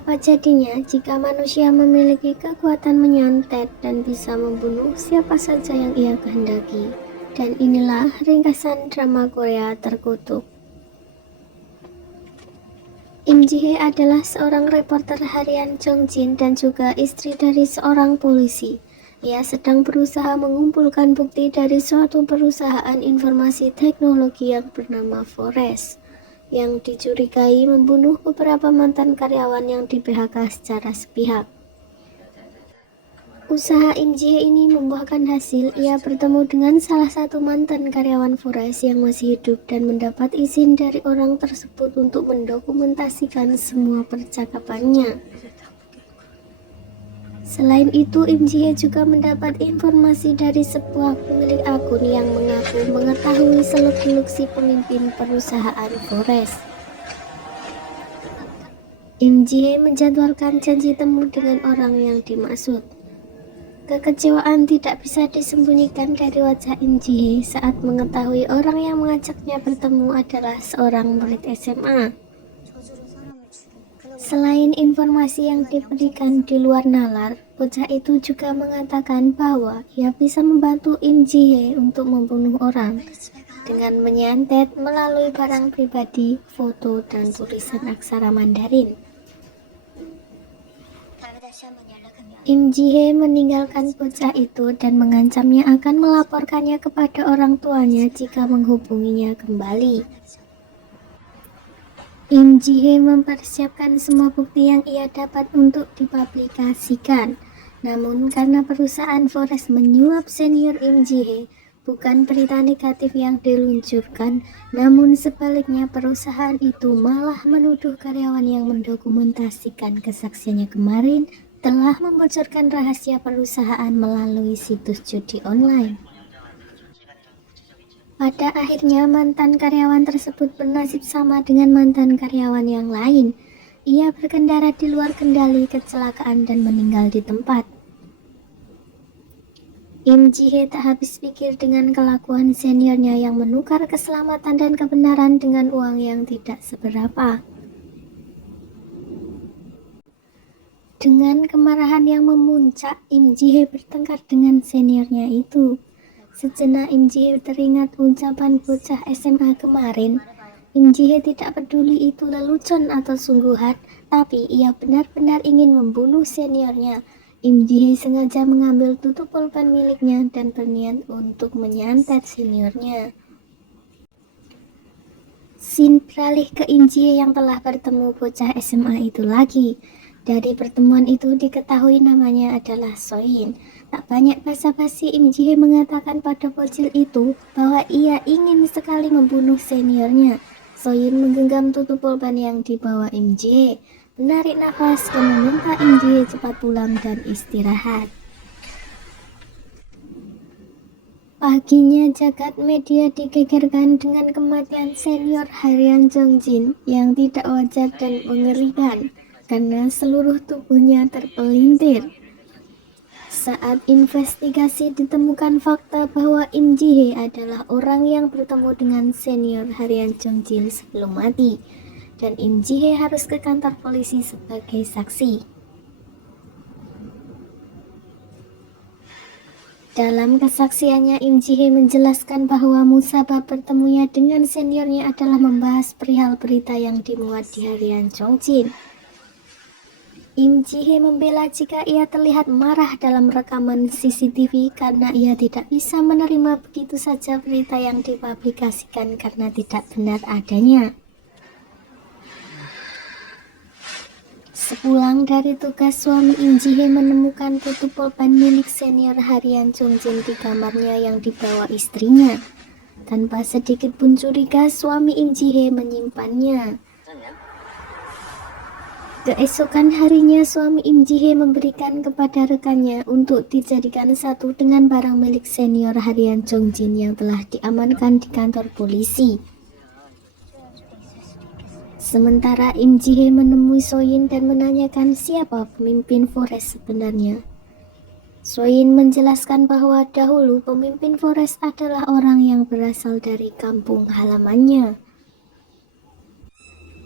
Apa jadinya jika manusia memiliki kekuatan menyantet dan bisa membunuh siapa saja yang ia kehendaki? Dan inilah ringkasan drama Korea terkutuk. Im Ji-hye adalah seorang reporter harian Chongjin dan juga istri dari seorang polisi. Ia sedang berusaha mengumpulkan bukti dari suatu perusahaan informasi teknologi yang bernama Forest, yang dicurigai membunuh beberapa mantan karyawan yang di-PHK secara sepihak. Usaha Im Ji-hye ini membuahkan hasil. Ia bertemu dengan salah satu mantan karyawan Forest yang masih hidup dan mendapat izin dari orang tersebut untuk mendokumentasikan semua percakapannya. Selain itu, Im Ji-hye juga mendapat informasi dari sebuah pemilik akun yang mengaku mengetahui seluk-beluk si pemimpin perusahaan Forest. Im Ji-hye menjadwalkan janji temu dengan orang yang dimaksud. Kekecewaan tidak bisa disembunyikan dari wajah Im Ji-hye saat mengetahui orang yang mengajaknya bertemu adalah seorang murid SMA. Selain informasi yang diberikan di luar nalar, bocah itu juga mengatakan bahwa ia bisa membantu Im Ji-hye untuk membunuh orang dengan menyantet melalui barang pribadi, foto, dan tulisan aksara Mandarin. Im Ji-hye meninggalkan bocah itu dan mengancamnya akan melaporkannya kepada orang tuanya jika menghubunginya kembali. Im Ji-hye mempersiapkan semua bukti yang ia dapat untuk dipublikasikan. Namun karena perusahaan Forest menyuap senior Im Ji-hye, bukan berita negatif yang diluncurkan, namun sebaliknya perusahaan itu malah menuduh karyawan yang mendokumentasikan kesaksiannya kemarin telah membocorkan rahasia perusahaan melalui situs judi online. Pada akhirnya mantan karyawan tersebut bernasib sama dengan mantan karyawan yang lain. Ia berkendara di luar kendali, kecelakaan dan meninggal di tempat. Im Ji-hye tak habis pikir dengan kelakuan seniornya yang menukar keselamatan dan kebenaran dengan uang yang tidak seberapa. Dengan kemarahan yang memuncak, Im Ji-hye bertengkar dengan seniornya itu. Sejenak Im Ji-hye teringat ucapan bocah SMA kemarin. Im Ji-hye tidak peduli itu lelucon atau sungguhan, tapi ia benar-benar ingin membunuh seniornya. Im Ji-hye sengaja mengambil tutup pulpen miliknya dan berniat untuk menyantet seniornya. Scene beralih ke Im Ji-hye yang telah bertemu bocah SMA itu lagi. Dari pertemuan itu diketahui namanya adalah So-in. Tak banyak basa-basi, Im Ji-hye mengatakan pada bocil itu bahwa ia ingin sekali membunuh seniornya. So-in menggenggam tutup pulpen yang dibawa Im Ji-hye, menarik nafas dan meminta Im Ji-hye cepat pulang dan istirahat. Paginya jagat media digegerkan dengan kematian senior harian Chongjin yang tidak wajar dan mengerikan karena seluruh tubuhnya terpelintir. Saat investigasi ditemukan fakta bahwa Im Ji-hye adalah orang yang bertemu dengan senior harian Chongjin sebelum mati, dan Im Ji-hye harus ke kantor polisi sebagai saksi. Dalam kesaksiannya, Im Ji-hye menjelaskan bahwa musabab bertemunya dengan seniornya adalah membahas perihal berita yang dimuat di harian Chongjin. Im Ji-hye membela jika ia terlihat marah dalam rekaman CCTV karena ia tidak bisa menerima begitu saja berita yang dipublikasikan karena tidak benar adanya. Sepulang dari tugas, suami Im Ji-hye menemukan tutup pulpen milik senior harian Chongjin di kamarnya yang dibawa istrinya. Tanpa sedikit pun curiga, suami Im Ji-hye menyimpannya. Keesokan harinya, suami Im Ji-hye memberikan kepada rekannya untuk dijadikan satu dengan barang milik senior harian Chongjin yang telah diamankan di kantor polisi. Sementara Im Ji-hye menemui So-in dan menanyakan siapa pemimpin Forest sebenarnya. So-in menjelaskan bahwa dahulu pemimpin Forest adalah orang yang berasal dari kampung halamannya.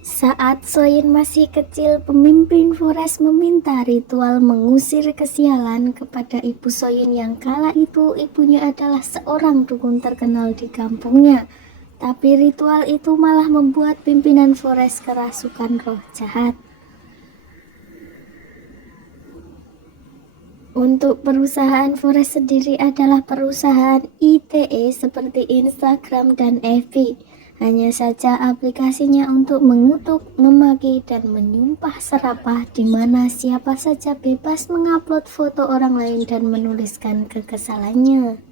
Saat Soyin masih kecil, pemimpin Forest meminta ritual mengusir kesialan kepada ibu Soyin yang kala itu ibunya adalah seorang dukun terkenal di kampungnya. Tapi ritual itu malah membuat pimpinan Forest kerasukan roh jahat. Untuk perusahaan Forest sendiri adalah perusahaan ITE seperti Instagram dan FB. Hanya saja aplikasinya untuk mengutuk, memaki, dan menyumpah serapah di mana siapa saja bebas mengupload foto orang lain dan menuliskan kekesalannya.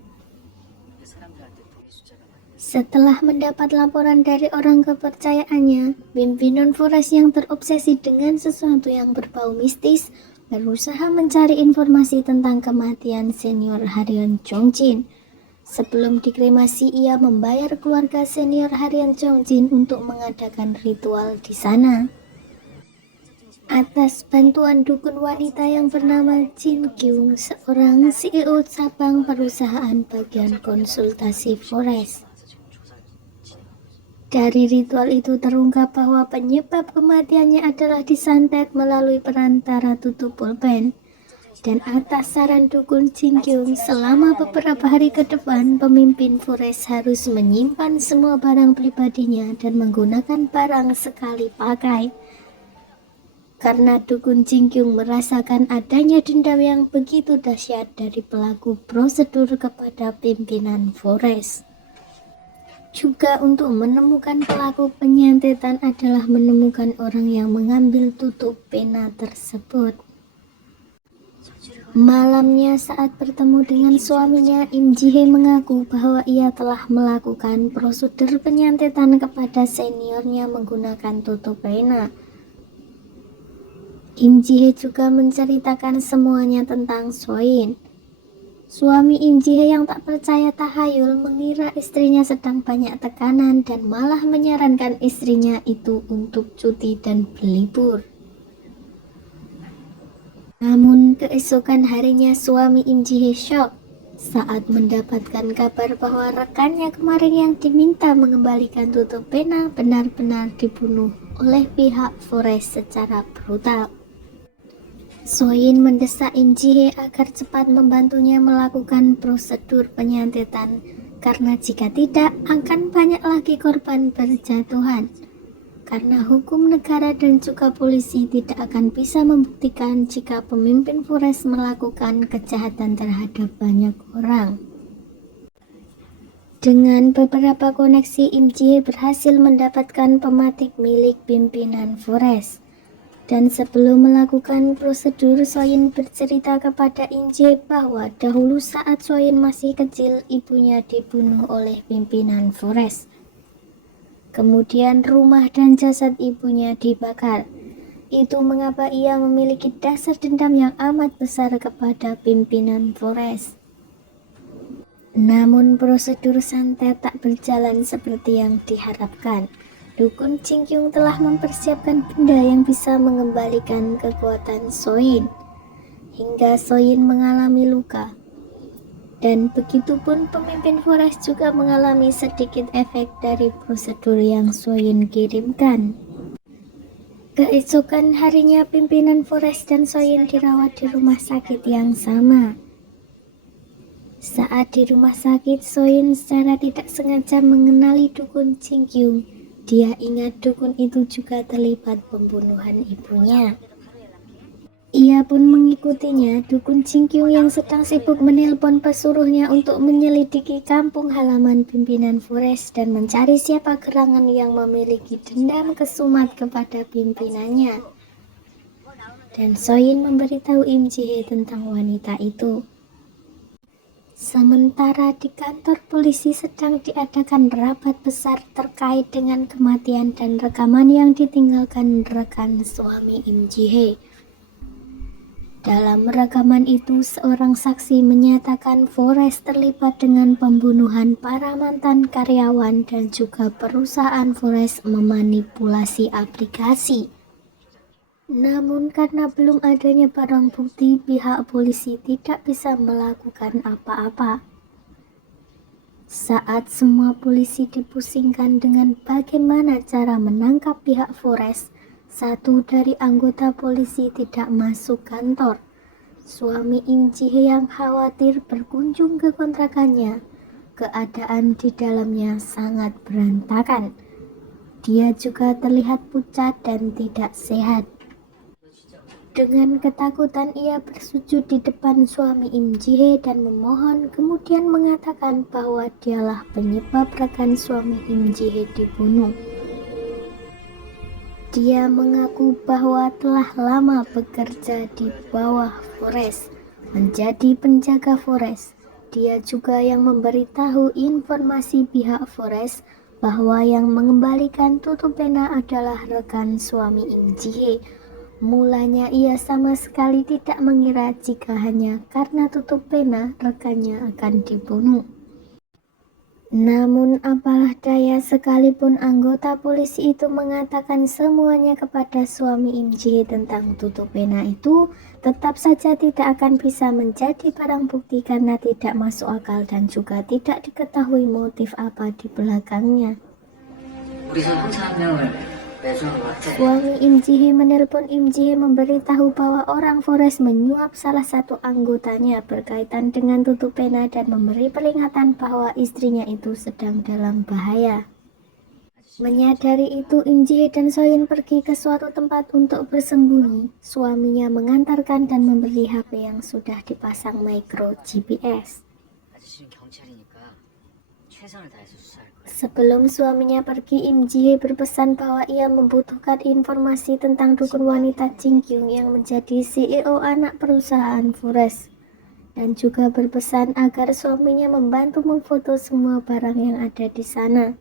Setelah mendapat laporan dari orang kepercayaannya, pimpinan Forest yang terobsesi dengan sesuatu yang berbau mistis berusaha mencari informasi tentang kematian senior Harian Jongjin. Sebelum dikremasi, ia membayar keluarga senior Harian Jongjin untuk mengadakan ritual di sana. Atas bantuan dukun wanita yang bernama Jin Kyung, seorang CEO cabang perusahaan bagian konsultasi Forest. Dari ritual itu terungkap bahwa penyebab kematiannya adalah disantet melalui perantara tutup pulpen. Dan atas saran dukun Jin Kyung, selama beberapa hari ke depan, pemimpin Forest harus menyimpan semua barang pribadinya dan menggunakan barang sekali pakai. Karena dukun Jin Kyung merasakan adanya dendam yang begitu dahsyat dari pelaku prosedur kepada pimpinan Forest. Juga untuk menemukan pelaku penyantetan adalah menemukan orang yang mengambil tutup pena tersebut. Malamnya saat bertemu dengan suaminya, Im Ji-hye mengaku bahwa ia telah melakukan prosedur penyantetan kepada seniornya menggunakan tutup pena. Im Ji-hye juga menceritakan semuanya tentang Soin. Suami Im Ji-hye yang tak percaya tahayul mengira istrinya sedang banyak tekanan dan malah menyarankan istrinya itu untuk cuti dan berlibur. Namun keesokan harinya suami Im Ji-hye shock saat mendapatkan kabar bahwa rekannya kemarin yang diminta mengembalikan tutup pena benar-benar dibunuh oleh pihak Forest secara brutal. Soin mendesak Im Ji-hye agar cepat membantunya melakukan prosedur penyantetan, karena jika tidak akan banyak lagi korban berjatuhan. Karena hukum negara dan juga polisi tidak akan bisa membuktikan jika pemimpin Forest melakukan kejahatan terhadap banyak orang. Dengan beberapa koneksi, Im Ji-hye berhasil mendapatkan pematik milik pimpinan Forest. Dan sebelum melakukan prosedur, Soin bercerita kepada Im Ji-hye bahwa dahulu saat Soin masih kecil, ibunya dibunuh oleh pimpinan Forest. Kemudian rumah dan jasad ibunya dibakar. Itu mengapa ia memiliki dasar dendam yang amat besar kepada pimpinan Forest. Namun prosedur santet tak berjalan seperti yang diharapkan. Dukun Jin Kyung telah mempersiapkan benda yang bisa mengembalikan kekuatan Soin, hingga Soin mengalami luka. Dan begitupun pemimpin Forest juga mengalami sedikit efek dari prosedur yang Soin kirimkan. Keesokan harinya pimpinan Forest dan Soin dirawat di rumah sakit yang sama. Saat di rumah sakit, Soin secara tidak sengaja mengenali dukun Jin Kyung. Dia ingat dukun itu juga terlibat pembunuhan ibunya. Ia pun mengikutinya. Dukun Jin Kyung yang sedang sibuk menelpon pesuruhnya untuk menyelidiki kampung halaman pimpinan Forest dan mencari siapa gerangan yang memiliki dendam kesumat kepada pimpinannya. Dan Soin memberitahu Im Ji-hye tentang wanita itu. Sementara di kantor polisi sedang diadakan rapat besar terkait dengan kematian dan rekaman yang ditinggalkan rekan suami Im Ji-hye. Dalam rekaman itu, seorang saksi menyatakan Forest terlibat dengan pembunuhan para mantan karyawan dan juga perusahaan Forest memanipulasi aplikasi. Namun karena belum adanya barang bukti, pihak polisi tidak bisa melakukan apa-apa. Saat semua polisi dipusingkan dengan bagaimana cara menangkap pihak Forest, satu dari anggota polisi tidak masuk kantor. Suami Im Ji-hye yang khawatir berkunjung ke kontrakannya. Keadaan di dalamnya sangat berantakan. Dia juga terlihat pucat dan tidak sehat. Dengan ketakutan ia bersujud di depan suami Im Ji-hye dan memohon, kemudian mengatakan bahwa dialah penyebab rekan suami Im Ji-hye dibunuh. Dia mengaku bahwa telah lama bekerja di bawah Forest, menjadi penjaga Forest. Dia juga yang memberitahu informasi pihak Forest bahwa yang mengembalikan tutup pena adalah rekan suami Im Ji-hye. Mulanya ia sama sekali tidak mengira jika hanya karena tutup pena rekannya akan dibunuh. Namun apalah daya, sekalipun anggota polisi itu mengatakan semuanya kepada suami Im Ji-hye tentang tutup pena itu, tetap saja tidak akan bisa menjadi barang bukti karena tidak masuk akal dan juga tidak diketahui motif apa di belakangnya. Suami Im Ji-hye menelpon Im Ji-hye memberitahu bahwa orang Forest menyuap salah satu anggotanya berkaitan dengan tutup pena dan memberi peringatan bahwa istrinya itu sedang dalam bahaya. Menyadari itu, Im Ji-hye dan Soyun pergi ke suatu tempat untuk bersembunyi. Suaminya mengantarkan dan memberi HP yang sudah dipasang micro GPS. Sebelum suaminya pergi, Im Ji-hye berpesan bahwa ia membutuhkan informasi tentang dukun wanita Jin Kyung yang menjadi CEO anak perusahaan Forest, dan juga berpesan agar suaminya membantu memfoto semua barang yang ada di sana.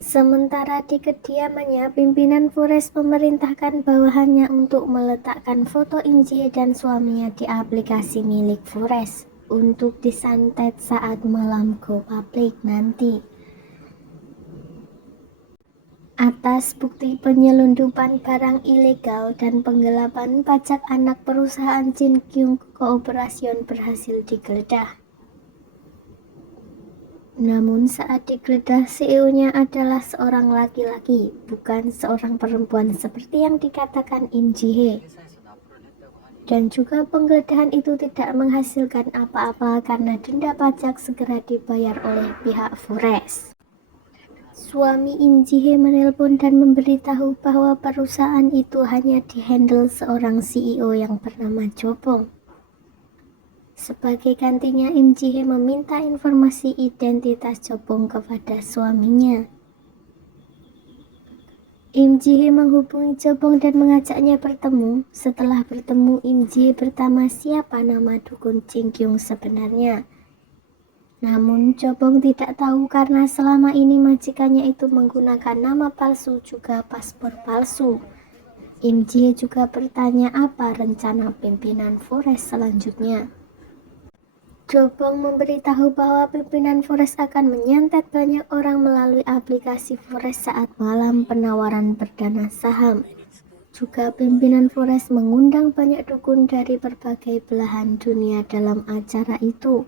Sementara di kediamannya, pimpinan Forest memerintahkan bawahannya untuk meletakkan foto Im Ji-hye dan suaminya di aplikasi milik Forest untuk disantet saat malam go public nanti. Atas bukti penyelundupan barang ilegal dan penggelapan pajak, anak perusahaan Jin Kyung Corporation berhasil digeledah. Namun saat digeledah, CEO-nya adalah seorang laki-laki, bukan seorang perempuan seperti yang dikatakan Im Ji-hye. Dan juga penggeledahan itu tidak menghasilkan apa-apa karena denda pajak segera dibayar oleh pihak Forest. Suami Im Ji-hye menelpon dan memberitahu bahwa perusahaan itu hanya dihandle seorang CEO yang bernama Jobong. Sebagai gantinya, Im Ji-hye meminta informasi identitas Jobong kepada suaminya. Im Ji-hye menghubungi Jobong dan mengajaknya bertemu. Setelah bertemu, Im Ji-hye bertanya siapa nama dukun Jin Kyung sebenarnya. Namun Jobong tidak tahu karena selama ini majikannya itu menggunakan nama palsu juga paspor palsu. Im Ji-hye juga bertanya apa rencana pimpinan Forest selanjutnya. Jobong memberitahu bahwa pimpinan Forest akan menyantet banyak orang melalui aplikasi Forest saat malam penawaran perdana saham. Juga pimpinan Forest mengundang banyak dukun dari berbagai belahan dunia dalam acara itu.